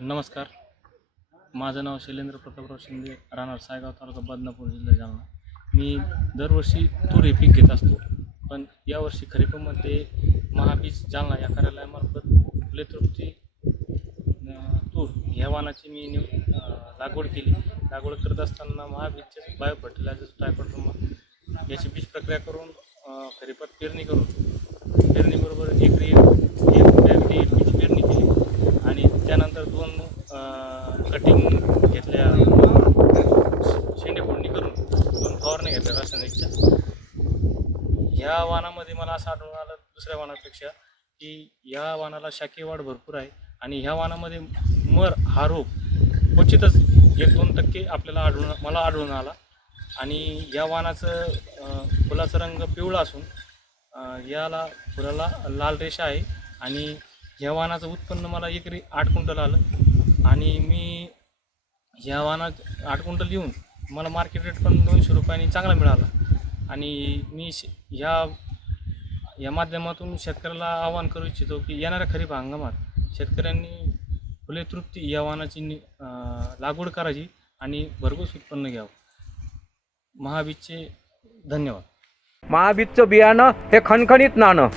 नमस्कार. माझं नाव शैलेंद्र प्रतापराव शिंदे राहणार सायगाव तालुका बदनापूर जिल्हा जालना. मी दरवर्षी तूर हे पीक घेत असतो पण यावर्षी खरीपमध्ये महाबीज जालना या कार्यालयामार्फत फुलेतृप्ती तूर ह्या वाहनाची मी नि लागवड केली. लागवड करत असताना महाबीजचे बायोफर्टिलायझर टायपर्टोमा याची बीज प्रक्रिया करून खरीपात पेरणी करून कटिंग घेतल्या. शेंडे फोडणी करून दोन फवारणी घेतल्या रासायनिकच्या. ह्या वानामध्ये मला असं आढळून आलं दुसऱ्या वानापेक्षा की ह्या वाणाला शाकीय वाढ भरपूर आहे आणि ह्या वाणामध्ये मर हा रोग क्वचितच एक दोन टक्के आपल्याला आढळून मला आढळून आला. आणि या वाहनाचं फुलाचा रंग पिवळा असून याला फुलाला लाल रेषा आहे आणि ह्या वानाचं उत्पन्न मला एकरी आठ क्विंटल आलं. आणि मी ह्या वाहनात आठ क्विंटल येऊन मला मार्केट रेट पण दोनशे रुपयांनी चांगला मिळाला. आणि मी श- ह्या या माध्यमातून शेतकऱ्याला आवाहन करू इच्छितो की येणाऱ्या खरीप हंगामात शेतकऱ्यांनी फुले तृप्ती या वाहनाची नि- लागवड करायची आणि भरघोस उत्पन्न घ्यावं. महाबीजचे धन्यवाद. महाबीजचं बियाणं हे खणखणीत नाणं.